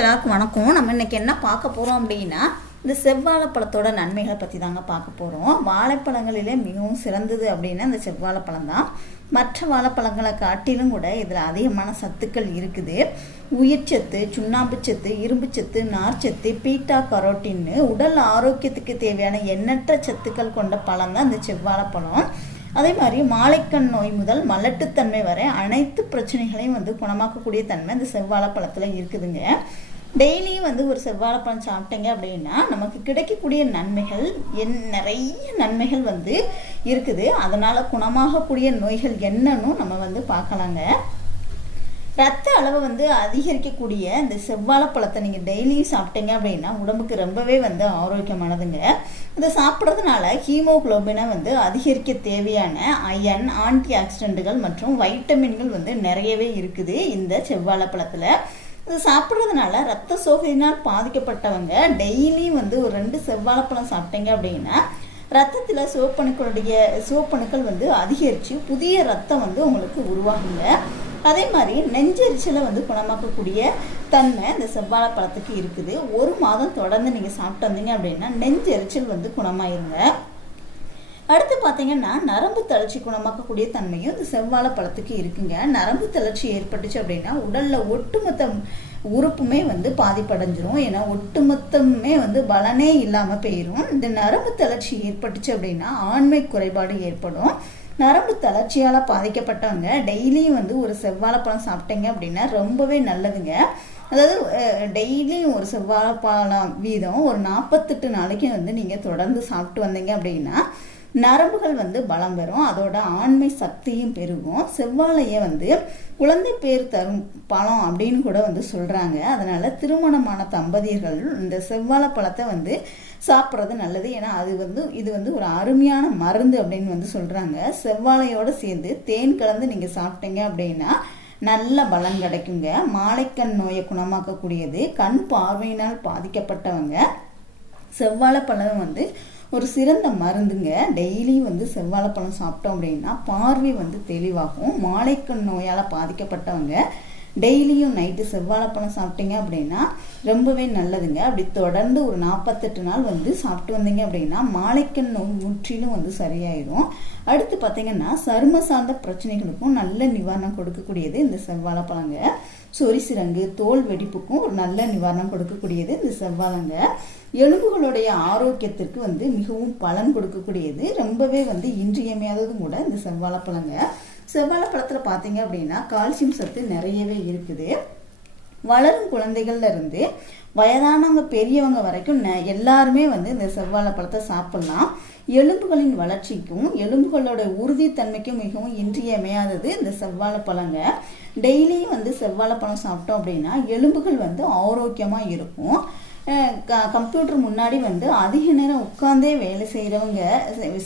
எல்லாருக்கும் வணக்கம். நம்ம இன்னைக்கு என்ன பார்க்க போகிறோம் அப்படின்னா இந்த செவ்வாழைப்பழத்தோட நன்மைகளை பற்றி தாங்க பார்க்க போகிறோம் வாழைப்பழங்களிலே மிகவும் சிறந்தது அப்படின்னா இந்த செவ்வாழைப்பழம் தான். மற்ற வாழைப்பழங்களை காட்டிலும் கூட இதில் அதிகமான சத்துக்கள் இருக்குது. உயிர்ச்சத்து சுண்ணாம்புச்சத்து இரும்புச்சத்து நார்ச்சத்து பீட்டா கரோட்டின்னு உடல் ஆரோக்கியத்துக்கு தேவையான எண்ணற்ற சத்துக்கள் கொண்ட பழம் தான் இந்த செவ்வாழைப்பழம் அதே மாதிரி மாலைக்கண் நோய் முதல் மலட்டுத்தன்மை வரை அனைத்து பிரச்சனைகளையும் வந்து குணமாக்கக்கூடிய தன்மை இந்த செவ்வாழைப்பழத்தில் இருக்குதுங்க. டெய்லியும் வந்து ஒரு செவ்வாழைப்பழம் சாப்பிட்டீங்க அப்படின்னா நமக்கு கிடைக்கக்கூடிய நன்மைகள் என் நிறைய நன்மைகள் வந்து இருக்குது. அதனால் குணமாகக்கூடிய நோய்கள் என்னன்னு நம்ம வந்து பார்க்கலாங்க. ரத்த அளவு வந்து அதிகரிக்கக்கூடிய இந்த செவ்வாழைப்பழத்தை நீங்கள் டெய்லியும் சாப்பிட்டீங்க அப்படின்னா உடம்புக்கு ரொம்பவே வந்து ஆரோக்கியமானதுங்க. இதை சாப்பிட்றதுனால ஹீமோக்ளோபினை வந்து அதிகரிக்க தேவையான அயன் ஆன்டி ஆக்சிடென்ட்டுகள் மற்றும் வைட்டமின்கள் வந்து நிறையவே இருக்குது இந்த செவ்வாழைப்பழத்தில் இது சாப்பிட்றதுனால ரத்த சோகையினால் பாதிக்கப்பட்டவங்க டெய்லியும் வந்து ஒரு ரெண்டு செவ்வாழைப்பழம் சாப்பிட்டீங்க அப்படின்னா ரத்தத்தில் சிவப்பணுக்களுடைய சிவப்பணுக்கள் வந்து அதிகரித்து புதிய ரத்தம் வந்து உங்களுக்கு உருவாகுங்க. அதே மாதிரி நெஞ்செரிச்சலை வந்து குணமாக்கக்கூடிய தன்மை இந்த செவ்வாழைப்பழத்துக்கு இருக்குது. ஒரு மாதம் தொடர்ந்து நீங்கள் சாப்பிட்டு வந்தீங்க அப்படின்னா நெஞ்செரிச்சல் வந்து குணமாயிருங்க. அடுத்து பார்த்தீங்கன்னா நரம்பு தளர்ச்சி குணமாக்கக்கூடிய தன்மையும் இந்த செவ்வாழை பழத்துக்கு இருக்குங்க. நரம்பு தளர்ச்சி ஏற்பட்டுச்சு அப்படின்னா உடலில் ஒட்டுமொத்த உறுப்புமே வந்து பாதிப்படைஞ்சிரும். ஏன்னா ஒட்டுமொத்தமே வந்து பலனே இல்லாமல் போயிடும் இந்த நரம்பு தளர்ச்சி ஏற்பட்டுச்சு அப்படின்னா ஆண்மை குறைபாடு ஏற்படும். நரம்பு தளர்ச்சியால் பாதிக்கப்பட்டவங்க டெய்லியும் வந்து ஒரு செவ்வாழைப்பழம் சாப்பிட்டீங்க அப்படின்னா ரொம்பவே நல்லதுங்க. அதாவது டெய்லியும் ஒரு செவ்வாழைப்பழம் வீதம் ஒரு நாற்பத்தெட்டு நாளைக்கு வந்து நீங்கள் தொடர்ந்து சாப்பிட்டு வந்தீங்க அப்படின்னா நரம்புகள் வந்து பலம் பெறும். அதோட ஆண்மை சக்தியும் பெருகும். செவ்வாழையை வந்து குழந்தை பேர் தரும் பழம் அப்படின்னு கூட வந்து சொல்கிறாங்க அதனால் திருமணமான தம்பதியர்கள் இந்த செவ்வாழை பழத்தை வந்து சாப்பிட்றது நல்லது. ஏன்னா அது வந்து இது வந்து ஒரு அருமையான மருந்து அப்படின்னு வந்து சொல்கிறாங்க செவ்வாழையோடு சேர்ந்து தேன் கலந்து நீங்கள் சாப்பிட்டீங்க அப்படின்னா நல்ல பலன் கிடைக்குங்க. மாலைக்கண் நோயை குணமாக்கக்கூடியது. கண் பார்வையினால் பாதிக்கப்பட்டவங்க செவ்வாழைப்பழம் வந்து ஒரு சிறந்த மருந்துங்க. டெய்லியும் வந்து செவ்வாழைப்பழம் சாப்பிட்டோம் அப்படின்னா பார்வை வந்து தெளிவாகும். மாலைக்கண் நோயால் பாதிக்கப்பட்டவங்க டெய்லியும் நைட்டு செவ்வாழைப்பழம் சாப்பிட்டீங்க அப்படின்னா ரொம்பவே நல்லதுங்க. அப்படி தொடர்ந்து ஒரு நாற்பத்தெட்டு நாள் வந்து சாப்பிட்டு வந்தீங்க அப்படின்னா மாலைக்கண் நோய் முற்றிலும் வந்து சரியாயிடும் அடுத்து பார்த்தீங்கன்னா சரும சார்ந்த பிரச்சனைகளுக்கும் நல்ல நிவாரணம் கொடுக்கக்கூடியது இந்த செவ்வாழைப்பழங்க. சொறி சிறங்கு தோல் வெடிப்புக்கும் ஒரு நல்ல நிவாரணம் கொடுக்கக்கூடியது இந்த செவ்வாழைங்க. எலும்புகளுடைய ஆரோக்கியத்திற்கு வந்து மிகவும் பலன் கொடுக்கக்கூடியது. ரொம்பவே வந்து இன்றியமையாததும் கூட இந்த செவ்வாழைப்பழங்க. செவ்வாழைப்பழத்தில் பார்த்தீங்க அப்படின்னா கால்சியம் சத்து நிறையவே இருக்குது. வளரும் குழந்தைகள்ல இருந்து வயதானவங்க பெரியவங்க வரைக்கும் ந எல்லாருமே வந்து இந்த செவ்வாழைப்பழத்தை சாப்பிட்லாம். எலும்புகளின் வளர்ச்சிக்கும் எலும்புகளோட உறுதித்தன்மைக்கும் மிகவும் இன்றியமையாதது இந்த செவ்வாழைப்பழங்க டெய்லியும் வந்து செவ்வாழைப்பழம் சாப்பிட்டோம் அப்படின்னா எலும்புகள் வந்து ஆரோக்கியமாக இருக்கும். கம்ப்யூட்டர் முன்னாடி வந்து அதிக நேரம் உட்காந்தே வேலை செய்கிறவங்க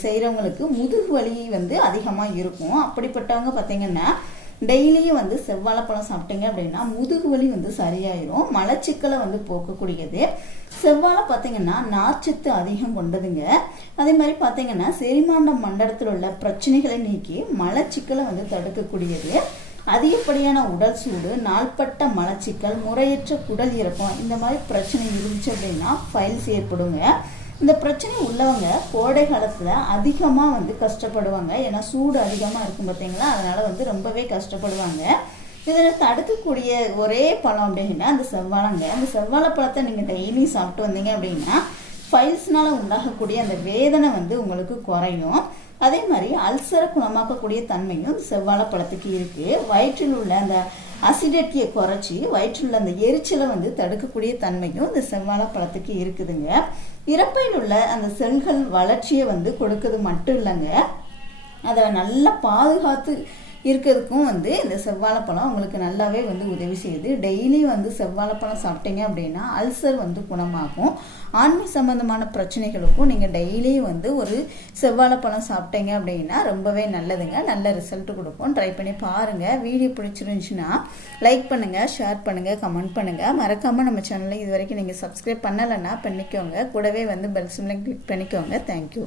செய்கிறவங்களுக்கு முதுகு வலி வந்து அதிகமாக இருக்கும். அப்படிப்பட்டவங்க பார்த்தீங்கன்னா டெய்லியும் வந்து செவ்வாழைப்பழம் சாப்பிட்டீங்க அப்படின்னா முதுகு வலி வந்து சரியாயிரும். மலச்சிக்கலை வந்து போக்கக்கூடியது. செவ்வாழை பார்த்தீங்கன்னா நார்ச்சத்து அதிகம் கொண்டதுங்க. அதே மாதிரி பார்த்தீங்கன்னா செரிமான மண்டலத்தில் உள்ள பிரச்சனைகளை நீக்கி மலச்சிக்கலை வந்து தடுக்கக்கூடியது. அதிகப்படியான உடல் சூடு நாள்பட்ட மலச்சிக்கல் முறையற்ற குடல் இறக்கம் இந்த மாதிரி பிரச்சனை இருந்துச்சு அப்படின்னா ஃபைல்ஸ் ஏற்படுங்க. இந்த பிரச்சனை உள்ளவங்க கோடை காலத்தில் அதிகமாக வந்து கஷ்டப்படுவாங்க. ஏன்னா சூடு அதிகமாக இருக்கும் பார்த்தீங்களா? அதனால் வந்து ரொம்பவே கஷ்டப்படுவாங்க. இதில் தடுக்கக்கூடிய ஒரே பழம் அப்படின்னா அந்த செவ்வாழைங்க. அந்த செவ்வாழை பழத்தை நீங்கள் டெய்லி சாப்பிட்டு வந்தீங்க அப்படின்னா ஸ்பைஸ்னால் உண்டாகக்கூடிய அந்த வேதனை வந்து உங்களுக்கு குறையும். அதே மாதிரி அல்சரை குணமாக்கக்கூடிய தன்மையும் செவ்வாழை பழத்துக்கு இருக்குது வயிற்றில் உள்ள அந்த அசிடிட்டியை குறைச்சி வயிற்றில் உள்ள அந்த எரிச்சலை வந்து தடுக்கக்கூடிய தன்மையும் இந்த செவ்வாழை பழத்துக்கு இருக்குதுங்க. இறப்பையில் உள்ள அந்த செல்கள் வளர்ச்சியை வந்து கொடுக்கறது மட்டும் இல்லைங்க. அதை நல்லா பாதுகாத்து இருக்கிறதுக்கும் வந்து இந்த செவ்வாழைப்பழம் உங்களுக்கு நல்லாவே வந்து உதவி செய்யுது. டெய்லி வந்து செவ்வாழைப்பழம் சாப்பிட்டீங்க அப்படின்னா அல்சர் வந்து குணமாகும். ஆண்மை சம்பந்தமான பிரச்சனைகளுக்கும் நீங்கள் டெய்லியும் வந்து ஒரு செவ்வாழைப்பழம் சாப்பிட்டீங்க அப்படின்னா ரொம்பவே நல்லதுங்க. நல்ல ரிசல்ட் கொடுக்கும். ட்ரை பண்ணி பாருங்கள் வீடியோ பிடிச்சிருந்துச்சுன்னா லைக் பண்ணுங்கள் ஷேர் பண்ணுங்கள் கமெண்ட் பண்ணுங்கள் மறக்காமல் நம்ம சேனலில் இது வரைக்கும் நீங்கள் சப்ஸ்கிரைப் பண்ணலைன்னா பண்ணிக்கோங்க. கூடவே வந்து பெல் சிம்லை கிளிக் பண்ணிக்கோங்க. Thank you